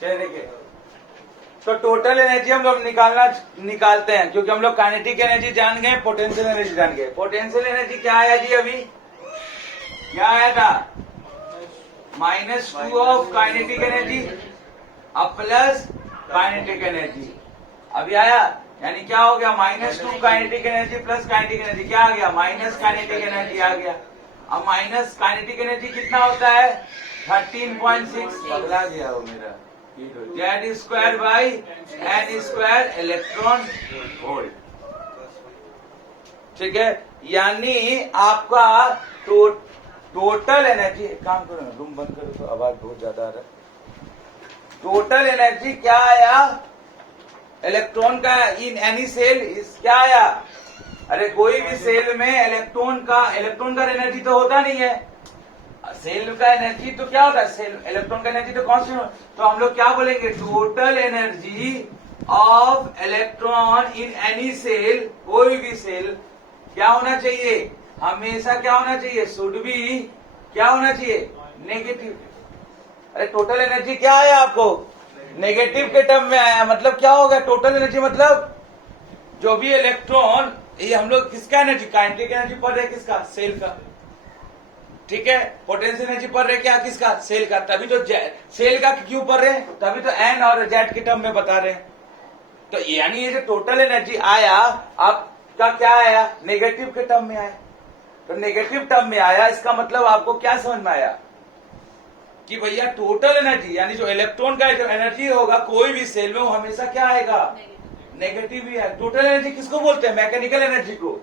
चलिए देखिए, तो टोटल एनर्जी हम लोग निकालते हैं, क्योंकि हम लोग काइनेटिक एनर्जी जान गए, पोटेंशियल एनर्जी जान गए। पोटेंशियल एनर्जी क्या आया जी? अभी क्या आया था? -2 ऑफ काइनेटिक एनर्जी अब प्लस काइनेटिक एनर्जी अभी आया, यानी क्या हो गया? -2 kinetic energy plus kinetic energy क्या आ गया? माइनस काइनेटिक एनर्जी आ गया। अब माइनस काइनेटिक एनर्जी कितना होता है? 13.6 बदला गया वो मेरा, Z² by n² electron volt. ठीक है, यानी आपका टोटल एनर्जी, काम करो ना, रूम बंद करो, तो आवाज बहुत ज्यादा आ रहा है। टोटल एनर्जी क्या आया इलेक्ट्रॉन का इन एनी सेल? क्या आया? अरे कोई भी सेल में इलेक्ट्रॉन का एनर्जी तो होता नहीं है। सेल का एनर्जी तो क्या होता है? सेल इलेक्ट्रॉन का एनर्जी तो कांस्टेंट। तो हम लोग क्या बोलेंगे? Total energy of electron in any shell, कोई भी सेल क्या होना चाहिए? हमेशा क्या होना चाहिए? शुड बी क्या होना चाहिए? नेगेटिव। अरे टोटल एनर्जी क्या आया आपको? नेगेटिव के टर्म में आया। मतलब क्या होगा टोटल एनर्जी? मतलब जो भी इलेक्ट्रॉन, ये हम लोग किसका एनर्जी? काइनेटिक एनर्जी पढ़ रहे हैं, किसका? सेल का। ठीक है, पोटेंशियल एनर्जी पढ़ रहे क्या? किसका? सेल का। तभी तो सेल का क्यों पढ़ रहे हैं? तभी तो एन और जेड के टर्म में बता रहे हैं। तो यानी ये जो टोटल एनर्जी आया आपका क्या आया? नेगेटिव के टर्म में आया। तो नेगेटिव टर्म में आया, इसका मतलब आपको क्या समझ में आया? कि भैया टोटल एनर्जी यानी जो इलेक्ट्रॉन का जो एनर्जी होगा कोई भी सेल में, वो हमेशा क्या आएगा? नेगेटिव ही है। टोटल एनर्जी किसको बोलते हैं? मैकेनिकल एनर्जी को।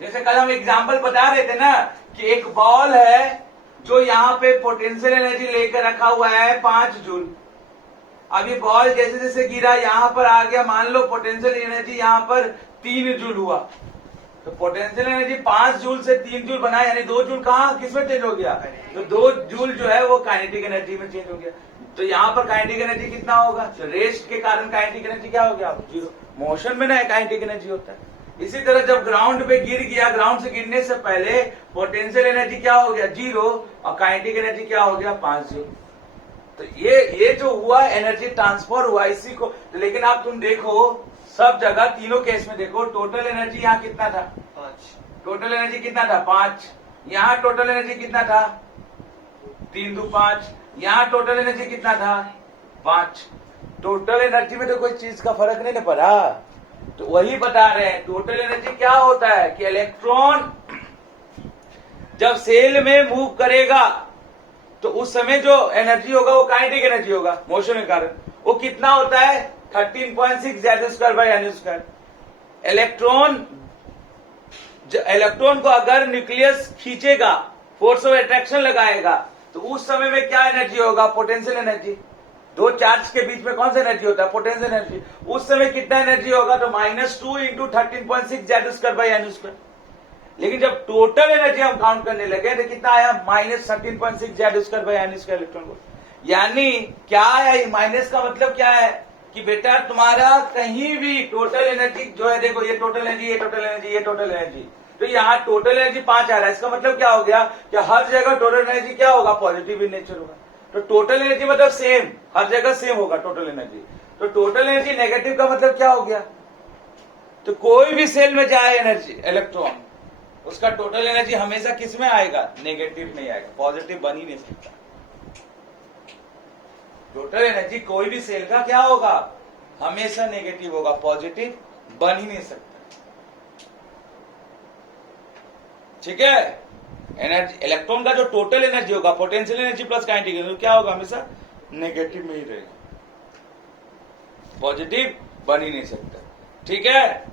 जैसे कल हम एग्जांपल बता रहे थे ना कि एक बॉल है जो यहाँ पे पोटेंशियल एनर्जी लेकर रखा हुआ है 5 जूल। अभी बॉल जैसे जैसे गिरा यहाँ पर आ गया, मान लो पोटेंशियल एनर्जी यहाँ पर 3 जूल हुआ, तो पोटेंशियल एनर्जी 5 जूल से 3 जूल बना, यानी 2 जूल कहाँ किसमें चेंज हो गया? तो 2 जूल जो है वो काइनेटिक एनर्जी में चेंज हो गया। तो यहाँ पर काइनेटिक एनर्जी कितना होगा? तो रेस्ट के कारण काइनेटिक एनर्जी क्या हो गया? 0। मोशन में ना काइनेटिक एनर्जी होता है। इसी तरह जब ग्राउंड पे गिर गया, ग्राउंड से गिरने से पहले पोटेंशियल एनर्जी क्या हो गया? 0, और काइनेटिक एनर्जी क्या हो गया? 5 जूल। तो ये जो हुआ एनर्जी ट्रांसफर हुआ इसी को। तो लेकिन आप तुम देखो सब जगह तीनों केस में देखो टोटल एनर्जी यहाँ कितना था? 5। टोटल एनर्जी कितना था? 5। यहाँ टोटल एनर्जी कितना था? 3 2 5। यहाँ टोटल एनर्जी कितना था? 5। टोटल एनर्जी में तो कोई चीज का फर्क नहीं ना पड़ा। तो वही बता रहे हैं टोटल एनर्जी क्या होता है कि इलेक्ट्रॉन जब सेल में मूव करेगा तो उस समय जो एनर्जी होगा वो काइनेटिक एनर्जी होगा मोशन के कारण। वो कितना होता है? 13.6 Z² बाई n²। इलेक्ट्रॉन को अगर न्यूक्लियस खींचेगा, फोर्स ऑफ अट्रैक्शन लगाएगा, तो उस समय में क्या एनर्जी होगा? Potential energy. दो चार्ज के बीच में कौन सा एनर्जी होता है? Potential energy. उस समय कितना एनर्जी होगा? तो -2 × 13.6 Z² बाई n²। लेकिन जब टोटल एनर्जी हम काउंट करने लगे तो कितना आया? -13.6 Z² बाई n² इलेक्ट्रॉन को। यानी क्या आया? ये माइनस का मतलब क्या है कि बेटा तुम्हारा कहीं भी टोटल एनर्जी जो है, देखो ये टोटल एनर्जी, ये टोटल एनर्जी, ये टोटल एनर्जी, तो यहाँ टोटल एनर्जी 5 आ रहा है। इसका मतलब क्या हो गया कि हर जगह टोटल एनर्जी क्या होगा? पॉजिटिव इन नेचर होगा। तो टोटल एनर्जी मतलब सेम, हर जगह सेम होगा टोटल एनर्जी। तो टोटल एनर्जी नेगेटिव का मतलब क्या हो गया? तो कोई भी सेल में जाए एनर्जी इलेक्ट्रॉन, उसका टोटल एनर्जी हमेशा किस में आएगा? नेगेटिव में आएगा, पॉजिटिव बन ही नहीं सकता। टोटल एनर्जी कोई भी सेल का क्या होगा? हमेशा नेगेटिव होगा, पॉजिटिव बन ही नहीं सकता। ठीक है, एनर्जी इलेक्ट्रॉन का जो टोटल एनर्जी होगा, potential energy plus kinetic energy, क्या होगा? हमेशा नेगेटिव में ही रहेगा, पॉजिटिव बन ही नहीं सकता। ठीक है,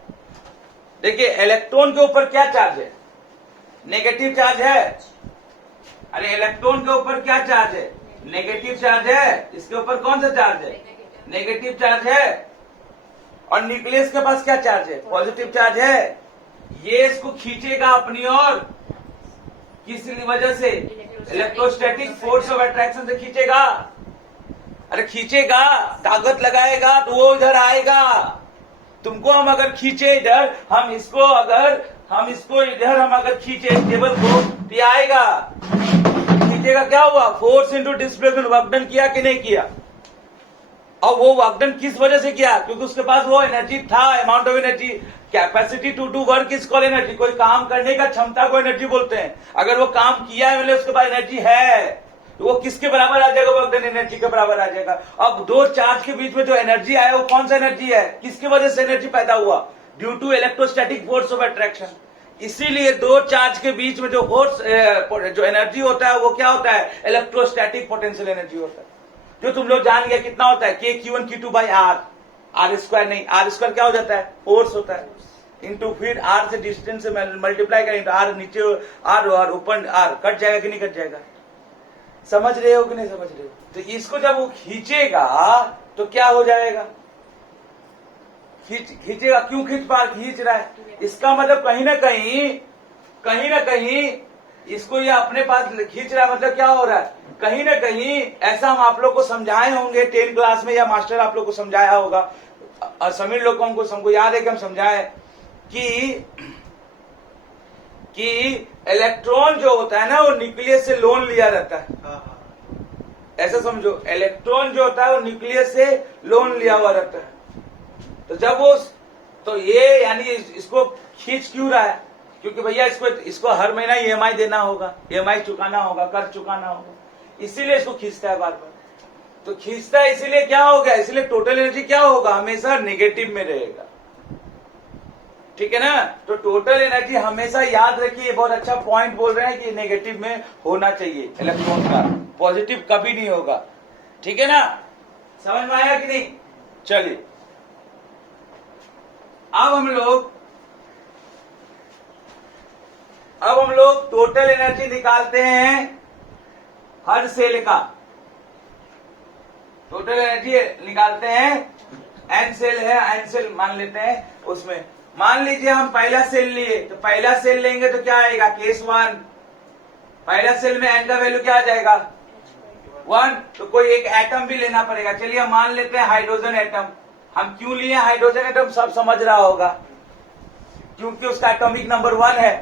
देखिए इलेक्ट्रॉन के ऊपर क्या चार्ज है? नेगेटिव चार्ज है। अरे इलेक्ट्रॉन के ऊपर क्या चार्ज है? नेगेटिव चार्ज है। इसके ऊपर कौन सा चार्ज है? नेगेटिव चार्ज है। और न्यूक्लियस के पास क्या चार्ज है? पॉजिटिव चार्ज है। ये इसको खींचेगा अपनी ओर, किस वजह से? इलेक्ट्रोस्टैटिक फोर्स ऑफ अट्रैक्शन से खींचेगा। अरे खींचेगा, ताकत लगाएगा तो वो इधर आएगा। तुमको हम अगर खींचे इधर, हम इसको इधर हम अगर खींचे टेबल को, तो आएगा। खींचेगा, क्या हुआ? Force into displacement, work done किया कि नहीं किया? और वो वर्क डन किस वजह से किया, क्योंकि उसके पास वो एनर्जी था, amount of energy, capacity to do work is called energy. कोई काम करने का क्षमता को एनर्जी बोलते हैं। अगर वो काम किया है मतलब उसके पास एनर्जी है, तो वो किसके बराबर आ जाएगा, वर्क डन एनर्जी के बराबर आ जाएगा। अब दो चार्ज के बीच में जो एनर्जी आया वो कौन सा एनर्जी है, किसकी वजह से एनर्जी पैदा हुआ, due to electrostatic force of attraction. इसीलिए दो चार्ज के बीच में जो फोर्स जो एनर्जी होता है वो क्या होता है, इलेक्ट्रोस्टैटिक पोटेंशियल एनर्जी होता है, जो तुम लोग जान गए कितना होता है, के Q1 Q2 by R square नहीं, आर स्क्वायर क्या हो जाता है, फोर्स होता है, इंटू फिर आर से डिस्टेंस से मल्टीप्लाई करेंगे तो आर नीचे आर और ऊपर आर, कट जाएगा कि नहीं कट जाएगा, समझ रहे हो कि नहीं समझ रहे हो। तो इसको जब वो खींचेगा तो क्या हो जाएगा, खींचेगा, क्यों खींच रहा है, इसका मतलब कहीं ना कहीं इसको ये अपने पास खींच रहा है, मतलब क्या हो रहा है, कहीं ना कहीं ऐसा हम आप लोग को समझाए होंगे 10 क्लास में, या मास्टर आप लोग को समझाया होगा, और समीर लोग को हमको याद है कि हम समझाए कि इलेक्ट्रॉन जो होता है ना वो न्यूक्लियस से लोन लिया रहता है, ऐसा समझो, इलेक्ट्रॉन जो होता है वो न्यूक्लियस से लोन लिया हुआ रहता है। तो जब वो, तो ये यानी इसको खींच क्यों रहा है, क्योंकि भैया इसको हर महीना EMI देना होगा, EMI चुकाना होगा, कर्ज चुकाना होगा, इसीलिए इसको खींचता है बार बार। तो खींचता है इसीलिए क्या हो गया, इसलिए टोटल एनर्जी क्या होगा, हमेशा नेगेटिव में रहेगा, ठीक है ना। तो टोटल एनर्जी हमेशा याद रखिए, बहुत अच्छा पॉइंट बोल रहे हैं कि नेगेटिव में होना चाहिए इलेक्ट्रॉन का, पॉजिटिव कभी नहीं होगा, ठीक है ना, समझ में आया कि नहीं। चलिए अब हम लोग टोटल एनर्जी निकालते हैं हर सेल का, टोटल एनर्जी निकालते हैं, एन सेल है, एन सेल मान लेते हैं, उसमें मान लीजिए हम पहला सेल लिए, तो पहला सेल लेंगे तो क्या आएगा, केस 1, पहला सेल में एन का वैल्यू क्या आ जाएगा 1, तो कोई एक एटम भी लेना पड़ेगा। चलिए हम मान लेते हैं हाइड्रोजन एटम। हम क्यों लिए हाइड्रोजन एटम, सब समझ रहा होगा, क्योंकि उसका एटॉमिक नंबर 1 है,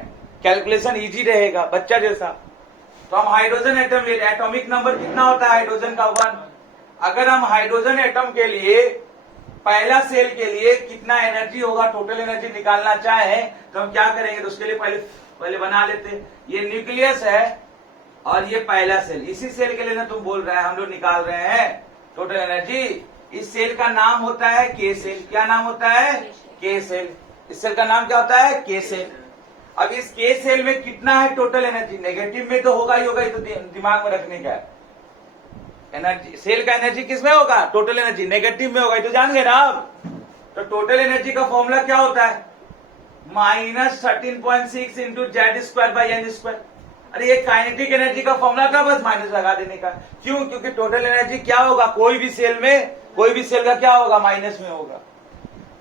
कैलकुलेशन इजी रहेगा बच्चा जैसा। तो हम हाइड्रोजन एटम ले, एटॉमिक नंबर कितना होता है हाइड्रोजन का 1। अगर हम हाइड्रोजन एटम के लिए पहला सेल के लिए कितना एनर्जी होगा, टोटल एनर्जी निकालना चाहे तो हम क्या करेंगे, तो उसके लिए पहले बना लेते, ये न्यूक्लियस है और ये पहला सेल, इसी सेल के लिए ना तुम बोल रहे हैं, हम लोग निकाल रहे हैं टोटल एनर्जी। इस सेल का नाम होता है के सेल, क्या नाम होता है, के सेल, इस सेल का नाम क्या होता है, के सेल। अब इस के सेल में कितना है टोटल एनर्जी, नेगेटिव में तो होगा ही होगा, ये तो दिमाग में रखने का है। एनर्जी, सेल का एनर्जी किस में होगा, टोटल एनर्जी नेगेटिव में होगा, ये तो जान गए ना आप। तो टोटल एनर्जी का फॉर्मूला क्या होता है, -13.6 इंटू Z² बाई N²। अरे ये काइनेटिक एनर्जी का फॉर्मूला था, बस माइनस लगा देने का। क्यों, क्योंकि टोटल एनर्जी क्या होगा, कोई भी सेल का क्या होगा, माइनस में होगा।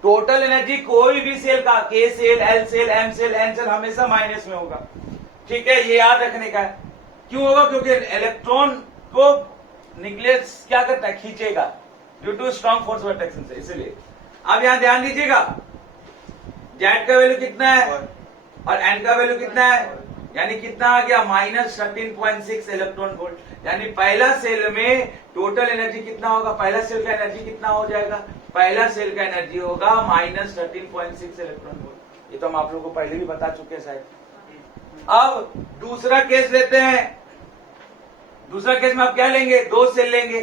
टोटल एनर्जी कोई भी सेल का, K shell, L shell, M shell, N shell, हमेशा माइनस में होगा, ठीक है, ये याद रखने का है। क्यों होगा, क्योंकि इलेक्ट्रॉन को न्यूक्लियस क्या करता है, खींचेगा, due to strong force of attraction से, इसलिए। अब यहां ध्यान दीजिएगा, जेड का वैल्यू कितना है और एन का वैल्यू कितना है, यानी कितना आ गया, -13.6 इलेक्ट्रॉन वोल्ट। यानी पहला सेल में टोटल एनर्जी कितना होगा, पहला सेल का एनर्जी कितना हो जाएगा, पहला सेल का एनर्जी होगा -13.6 इलेक्ट्रॉन वोल्ट। ये तो हम आप लोगों को पहले भी बता चुके हैं शायद। अब दूसरा केस लेते हैं, दूसरा केस में आप क्या लेंगे, 2 सेल लेंगे,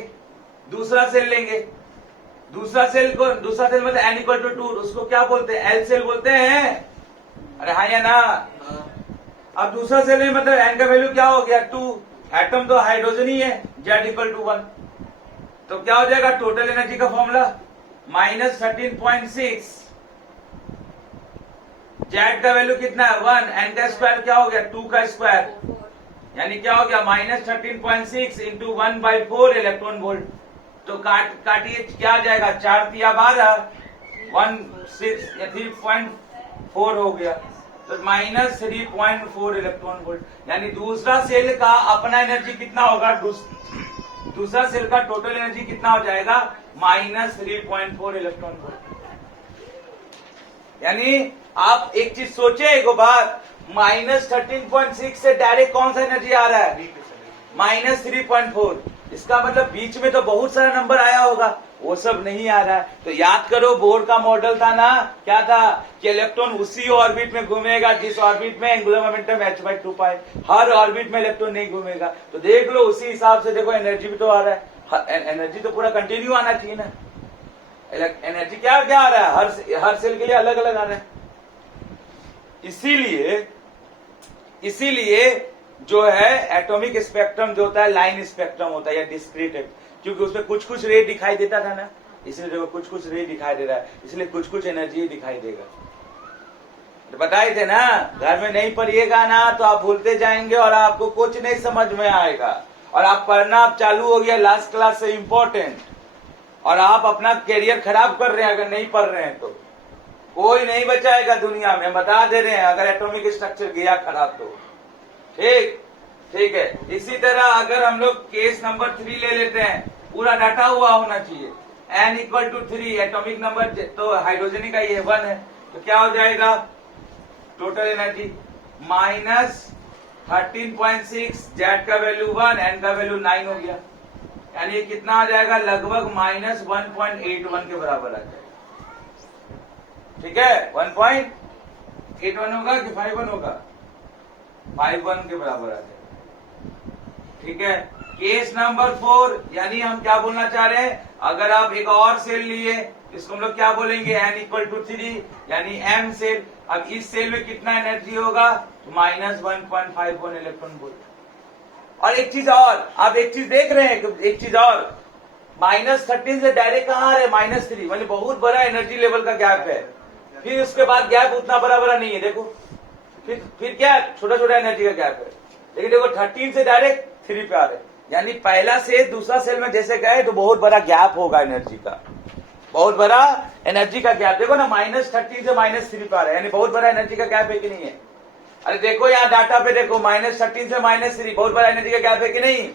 दूसरा सेल लेंगे, दूसरा सेल मतलब n = 2, उसको क्या बोलते हैं, एल सेल बोलते हैं, अरे हाँ या ना। अब दूसरा सेल में मतलब n का वैल्यू क्या हो गया 2, एटम तो हाइड्रोजन ही है, Z = 1, तो क्या हो जाएगा टोटल एनर्जी का फॉर्मूला -13.6, Z का वैल्यू कितना है 1, n का स्क्वायर क्या हो गया 2 का स्क्वायर, यानी क्या हो गया -13.6 इंटू 1/4 इलेक्ट्रॉन वोल्ट। तो काटिए क्या आ जाएगा, 4 × 12 3.4 हो गया, तो -3.4 इलेक्ट्रॉन वोल्ट। यानी दूसरा सेल का अपना एनर्जी कितना होगा, दूसरा सेल का टोटल एनर्जी कितना हो जाएगा -3.4 इलेक्ट्रॉन वोल्ट। यानी आप एक चीज सोचे, एक बात, -13.6 से डायरेक्ट कौन सा एनर्जी आ रहा है, -3.4, इसका मतलब बीच में तो बहुत सारा नंबर आया होगा, वो सब नहीं आ रहा है। तो याद करो बोर का मॉडल था ना, क्या था कि इलेक्ट्रॉन उसी ऑर्बिट में घूमेगा जिस ऑर्बिट में एंगुलर मोमेंटम h/2 पाए, हर ऑर्बिट में इलेक्ट्रॉन नहीं घूमेगा। तो देख लो उसी हिसाब से देखो एनर्जी भी तो आ रहा है, एनर्जी तो पूरा कंटिन्यू आना चाहिए ना। एनर्जी क्या क्या आ रहा है, हर सेल के लिए अलग अलग आ रहा है। इसीलिए जो है एटॉमिक स्पेक्ट्रम जो होता है लाइन स्पेक्ट्रम होता है या डिस्क्रीट है, क्योंकि उसमें कुछ कुछ रे दिखाई देता था ना, इसलिए देखो कुछ कुछ रे दिखाई दे रहा है, इसलिए कुछ कुछ एनर्जी दिखाई देगा। तो बताए थे ना, घर में नहीं पढ़िएगा ना तो आप भूलते जाएंगे और आपको कुछ नहीं समझ में आएगा, और आप पढ़ना आप चालू हो गया लास्ट क्लास से इम्पोर्टेंट, और आप अपना कैरियर खराब कर रहे हैं अगर नहीं पढ़ रहे हैं तो। कोई नहीं बचाएगा दुनिया में, बता दे रहे हैं, अगर एटॉमिक स्ट्रक्चर गया खराब तो। ठीक है। इसी तरह अगर हम लोग केस नंबर 3 ले लेते हैं, पूरा डाटा हुआ होना चाहिए, n equal to 3, atomic number तो हाइड्रोजन का ये 1 है, तो क्या हो जाएगा टोटल एनर्जी माइनस 13.6, जेड का वैल्यू 1, एन का वैल्यू 9 हो गया, यानी कितना आ जाएगा लगभग माइनस 1.81 के बराबर आ जाएगा। ठीक है, 1.81 होगा कि 51 होगा, 51 के बराबर आ जाएगा। ठीक है, केस नंबर 4, यानी हम क्या बोलना चाह रहे हैं, अगर आप एक और सेल लिए इसको हम लोग क्या बोलेंगे n इक्वल टू 3, यानी m सेल। अब इस सेल में कितना एनर्जी होगा तो माइनस 1.51 इलेक्ट्रॉन वोल्ट। और एक चीज और, आप एक चीज देख रहे हैं, एक चीज और, -13 से डायरेक्ट कहां आ रहे हैं -3, मतलब बहुत बड़ा एनर्जी लेवल का गैप है। फिर उसके बाद गैप उतना बड़ा नहीं है, देखो फिर क्या छोटा छोटा एनर्जी का गैप है, लेकिन देखो 13 से डायरेक्ट 3 पे आ रहे, यानी पहला से दूसरा सेल में जैसे गए तो बहुत बड़ा गैप होगा एनर्जी का, बहुत बड़ा एनर्जी का गैप। देखो ना -13 से -3 पे आ रहा है, यानी बहुत बड़ा एनर्जी का गैप है कि नहीं है। अरे देखो यहाँ डाटा पे देखो, -13 से -3 बहुत बड़ा एनर्जी का गैप है कि नहीं।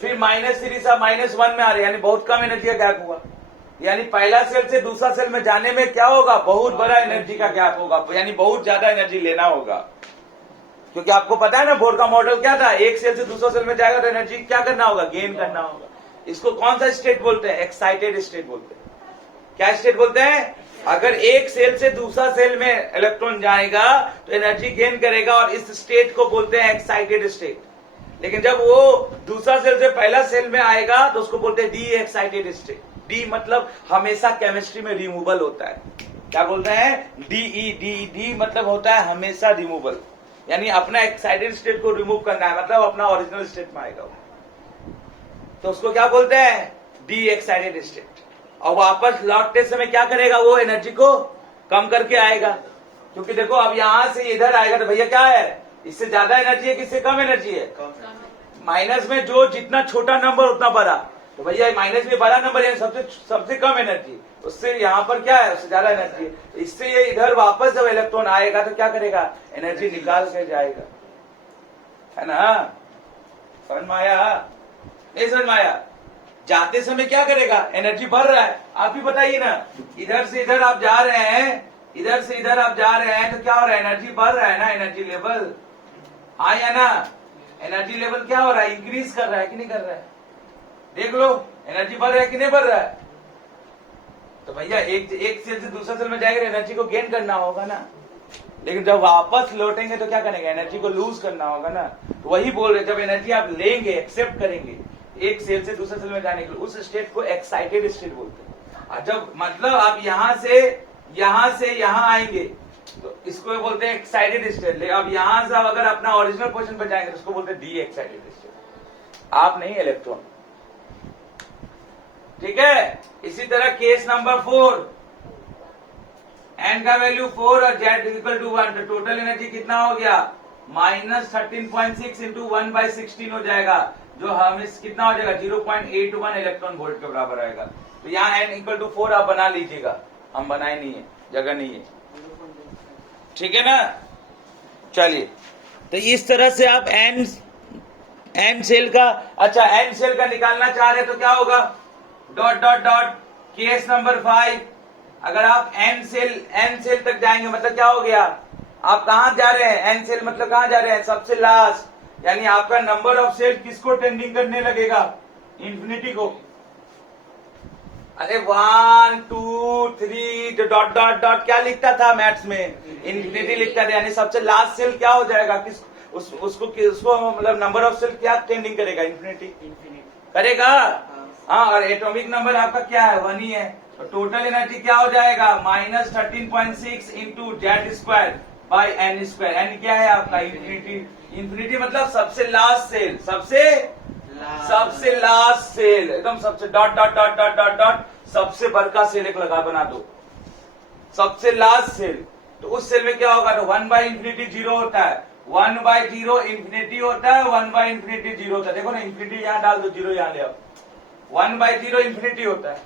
फिर -3 से -1 में आ रहे, यानी बहुत कम एनर्जी का गैप हुआ, यानी पहला सेल से दूसरा सेल में जाने में क्या होगा, बहुत बड़ा एनर्जी का गैप होगा, यानी बहुत ज्यादा एनर्जी लेना होगा। क्योंकि आपको पता है ना बोर का मॉडल क्या था, एक सेल से दूसरा सेल में जाएगा तो एनर्जी क्या करना होगा, गेन करना होगा। इसको कौन सा स्टेट बोलते हैं, एक्साइटेड स्टेट बोलते हैं। क्या स्टेट बोलते हैं, अगर एक सेल से दूसरा सेल में इलेक्ट्रॉन जाएगा तो एनर्जी गेन करेगा, और इस स्टेट को बोलते हैं एक्साइटेड स्टेट। लेकिन जब वो दूसरा सेल से पहला सेल में आएगा तो उसको बोलते हैं डी एक्साइटेड स्टेट। डी मतलब हमेशा केमिस्ट्री में रिमूवल होता है, क्या बोलते हैं, डी मतलब होता है हमेशा रिमूवल, यानी अपना एक्साइटेड स्टेट को रिमूव करना है, मतलब अपना ओरिजिनल स्टेट में आएगा, तो उसको क्या बोलते हैं, डी एक्साइटेड स्टेट। और वापस लौटते समय क्या करेगा, वो एनर्जी को कम करके आएगा, क्योंकि देखो अब यहां से इधर आएगा तो भैया क्या है, इससे ज्यादा एनर्जी है कि इससे कम एनर्जी है, माइनस में जो जितना छोटा नंबर उतना बड़ा, तो भैया माइनस में बड़ा नंबर है, सबसे कम एनर्जी, उससे यहाँ पर क्या है, उससे ज्यादा एनर्जी है। इससे ये इधर वापस जब इलेक्ट्रॉन आएगा तो क्या करेगा, एनर्जी निकाल कर जाएगा, है ना। समझ में आया, नहीं समझ में आया। जाते समय क्या करेगा, एनर्जी बढ़ रहा है, आप भी बताइए ना, इधर से इधर आप जा रहे हैं, इधर से इधर आप जा रहे हैं तो क्या हो रहा है, एनर्जी बढ़ रहा है ना, एनर्जी लेवल, हाँ या ना, एनर्जी लेवल क्या हो रहा है, इंक्रीज कर रहा है कि नहीं कर रहा है, देख लो एनर्जी बढ़ रहा है कि नहीं बढ़ रहा है। तो भैया एक सेल से दूसरा सेल में जाएगा एनर्जी को गेन करना होगा ना, लेकिन जब वापस लौटेंगे तो क्या करेंगे, एनर्जी को लूज करना होगा ना। तो वही बोल रहे, जब एनर्जी आप लेंगे, एक्सेप्ट करेंगे एक सेल से दूसरे सेल में जाने के लिए, उस स्टेट को एक्साइटेड स्टेट बोलते हैं। और जब मतलब आप यहां से यहां आएंगे तो इसको बोलते हैं एक्साइटेड स्टेट। अब यहां से आप अगर अपना ओरिजिनल पोजीशन पर जाएंगे तो उसको बोलते हैं डी एक्साइटेड स्टेट, आप नहीं इलेक्ट्रॉन। ठीक है, इसी तरह केस नंबर 4, एन का वैल्यू 4 और जेड इक्वल टू 1, तो टोटल एनर्जी कितना हो गया, -13.6 इंटू 1/16 हो जाएगा, जो हमें कितना हो जाएगा 0.81 इलेक्ट्रॉन वोल्ट के बराबर आएगा। तो यहाँ n इक्वल टू 4 आप बना लीजिएगा, हम बनाए नहीं है, जगह नहीं है, ठीक है ना। चलिए, तो इस तरह से आप n सेल का, अच्छा n सेल का निकालना चाह रहे तो क्या होगा, dot dot dot case number 5, अगर आप n सेल तक जाएंगे मतलब क्या हो गया, आप कहां जा रहे हैं, n सेल मतलब कहां जा रहे हैं, सबसे लास्ट, यानी आपका नंबर ऑफ सेल किसको टेंडिंग करने लगेगा, इंफिनिटी को, अरे 1 2 3 डॉट डॉट डॉट क्या लिखता था मैथ्स में, इंफिनिटी लिखता था, यानी सबसे लास्ट सेल क्या हो जाएगा, किस उसको मतलब नंबर ऑफ सेल क्या टेंडिंग करेगा, इंफिनिटी करेगा। हाँ, और एटॉमिक नंबर आपका क्या है, 1 ही है, तो टोटल एनर्जी क्या हो जाएगा, -13.6 into Z square by N square. N क्या है आपका, इंफिनिटी। इंफिनिटी मतलब सबसे लास्ट सेल, सबसे लास्ट सेल, एकदम सबसे dot dot dot dot dot dot सबसे बड़का सेल एक लगा बना दो, सबसे लास्ट सेल। तो उस सेल में क्या होगा, तो 1/इंफिनिटी 0 होता है, 1/0 इंफिनिटी होता है, 1/इंफिनिटी 0 होता है। देखो ना, इंफिनिटी यहां डाल दो, 0 यहां ले आओ, 1/0 इंफिनिटी होता है।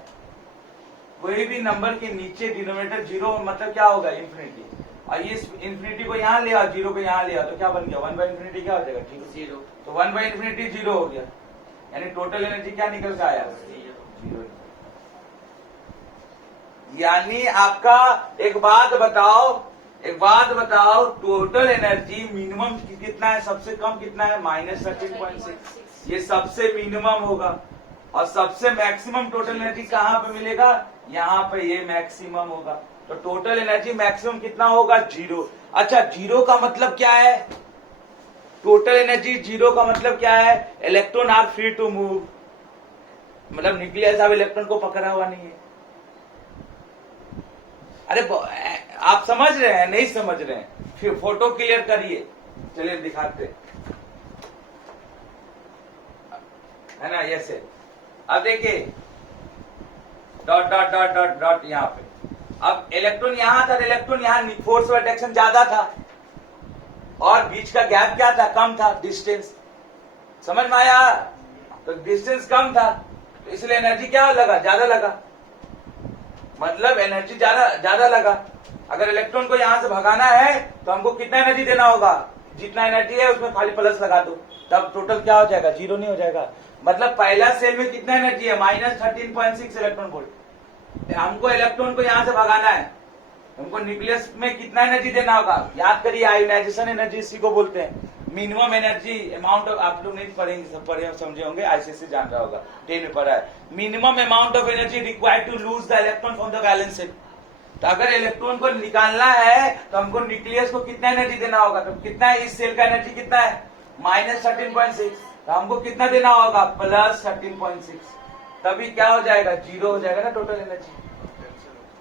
कोई भी नंबर के नीचे डिनोमिनेटर 0 मतलब क्या होगा, इंफिनिटी। और ये इंफिनिटी को यहाँ ले आओ, 0 को यहाँ ले आओ, तो क्या बन गया, 1/इंफिनिटी क्या हो जाएगा, 0। तो 1/इंफिनिटी 0 हो गया, यानी टोटल एनर्जी क्या निकल के आया, 0। यानी आपका एक बात बताओ, टोटल एनर्जी मिनिमम कितना है, सबसे कम कितना है, -13.6। ये सबसे मिनिमम होगा, और सबसे मैक्सिमम टोटल एनर्जी कहां पे मिलेगा, यहाँ पे ये मैक्सिमम होगा। तो टोटल एनर्जी मैक्सिमम कितना होगा, 0। अच्छा, 0 का मतलब क्या है, टोटल एनर्जी 0 का मतलब क्या है, electron are free to move, मतलब न्यूक्लियस अब इलेक्ट्रॉन को पकड़ा हुआ नहीं है। अरे आप समझ रहे हैं, नहीं समझ रहे हैं, फिर फोटो क्लियर करिए, चलिए दिखाते है ना, ऐसे। अब देखिए dot dot dot dot dot यहाँ पे, अब इलेक्ट्रॉन यहां था, इलेक्ट्रॉन यहां, फोर्स ऑफ अट्रैक्शन ज्यादा था और बीच का गैप क्या था, कम था, डिस्टेंस, समझ में आया, तो डिस्टेंस कम था, तो इसलिए एनर्जी क्या लगा, ज्यादा लगा, मतलब एनर्जी ज्यादा लगा। अगर इलेक्ट्रॉन को यहां से भगाना है तो हमको कितना एनर्जी देना होगा, जितना एनर्जी है उसमें खाली प्लस लगा दो, तब टोटल क्या हो जाएगा, 0 नहीं हो जाएगा। मतलब पहला सेल में कितना एनर्जी है, -13.6 इलेक्ट्रॉन वोल्ट। हमको इलेक्ट्रॉन को यहां से भगाना है, हमको न्यूक्लियस में कितना एनर्जी देना होगा, याद करिए, आयोनाइजेशन एनर्जी इसी को बोलते हैं, मिनिमम एनर्जी अमाउंट ऑफ, आप लोग नहीं पढ़ेंगे, सब पढ़े समझे होंगे, आईसीएससी जान रहा होगा, 10 में पढ़ा है, minimum amount of energy required to lose the electron from the valence shell. तो अगर इलेक्ट्रॉन को निकालना है तो हमको न्यूक्लियस को कितना एनर्जी देना होगा, तो कितना है, इस सेल का एनर्जी कितना है, -13.6, तो हमको कितना देना होगा, +13.6, तभी क्या हो जाएगा, 0 हो जाएगा ना टोटल एनर्जी।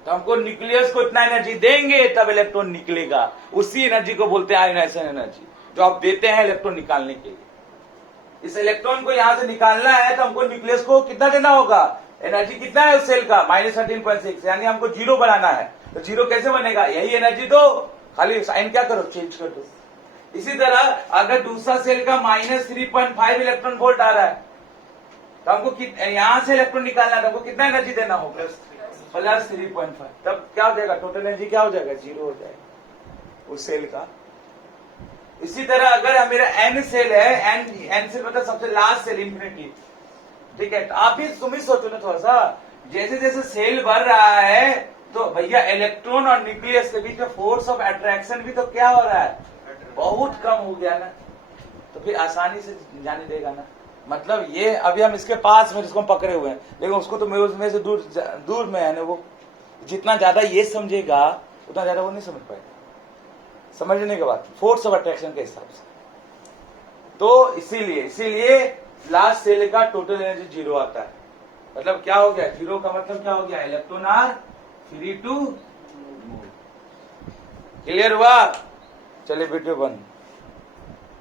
तो हमको न्यूक्लियस को इतना एनर्जी देंगे तब इलेक्ट्रॉन निकलेगा, उसी एनर्जी को बोलते हैं आयोनाइजेशन एनर्जी, जो आप देते हैं इलेक्ट्रॉन निकालने के लिए। इस इलेक्ट्रॉन को यहां से निकालना है तो हमको न्यूक्लियस को कितना देना होगा, एनर्जी कितना है उस सेल का, -13.6, यानी हमको 0 बनाना है। तो 0 कैसे बनेगा, यही एनर्जी दो, खाली साइन क्या करो, चेंज कर दो। इसी तरह अगर दूसरा सेल का -3.5 इलेक्ट्रॉन वोल्ट आ रहा है तो हमको यहां से इलेक्ट्रॉन निकालना है, तो हमको कितना एनर्जी देना होगा, +3.5, तब क्या हो जाएगा, टोटल एनर्जी क्या हो जाएगा, 0 हो जाएगा उस सेल का। इसी तरह अगर मेरा एन सेल है, एन सेल मतलब सबसे लास्ट सेल, इंफिनिटी, ठीक है। तो आप भी तुम ही सोचो ना थोड़ा सा, जैसे जैसे सेल बढ़ रहा है तो भैया इलेक्ट्रॉन और न्यूक्लियस के बीच में फोर्स ऑफ अट्रैक्शन भी तो क्या हो रहा है, बहुत कम हो गया ना, तो फिर आसानी से जाने देगा ना। मतलब ये अभी हम इसके पास में जिसको हम पकड़े हुए हैं, लेकिन उसको तो मेरे उसमें से दूर में है ना, वो जितना ज्यादा ये समझेगा उतना ज्यादा वो नहीं समझ पाएगा। समझने के बाद फोर्स ऑफ अट्रैक्शन के हिसाब से, तो इसीलिए लास्ट सेल का टोटल एनर्जी 0 आता है। मतलब क्या हो गया, 0 का मतलब क्या हो गया, electron are free to move. Clear हुआ, चलिए वीडियो बंद।